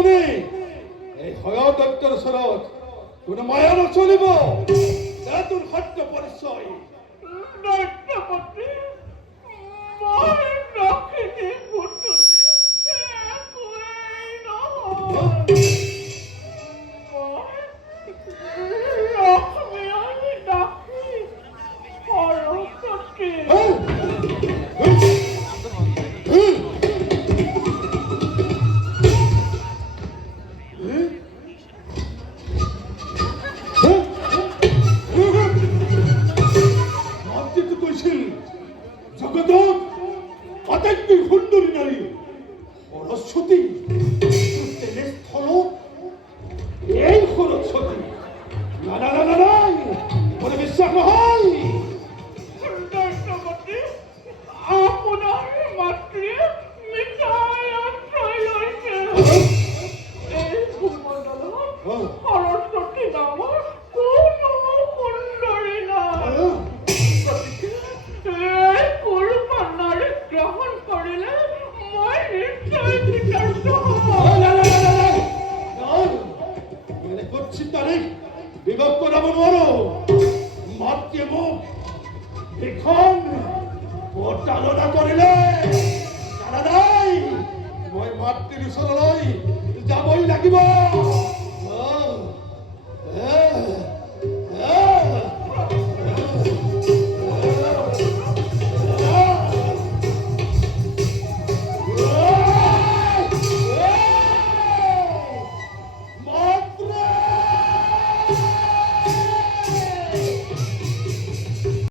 শুনি এই হয়দত্তৰ ওচৰত কোনো মায়া নচলিব। তোৰ সত্য পৰিচয়। দৈত্যপতি, মই নখিনী পুতলি একোৱেই নহয়। মই লক্ষ্মী দাসী সৰস্বতী। জগতত আটাইতকৈ সুন্দৰী নাৰী সৰস্বতী। তেনেস্থলত এই সৰস্বতী নাই, মোৰ বিশ্বাস নহয়। দৈত্যপতি, আপোনাৰ মাতৃয়ে মিছাই আশ্ৰয় লৈছে। এই ভূমণ্ডলত সৰস্বতী নামৰ কোনো সুন্দৰী নাই। এই কুৰূপনাৰী গ্ৰহণ কৰিলে মই নিশ্চয় কৃতাৰ্থ হ'ম। বিভোগ কৰাব নোৱাৰো। মাতৃয়ে মোক এখন প্ৰতাৰণা কৰিলে নাই, মই মাতৃৰ ওচৰলৈ যাবই লাগিব।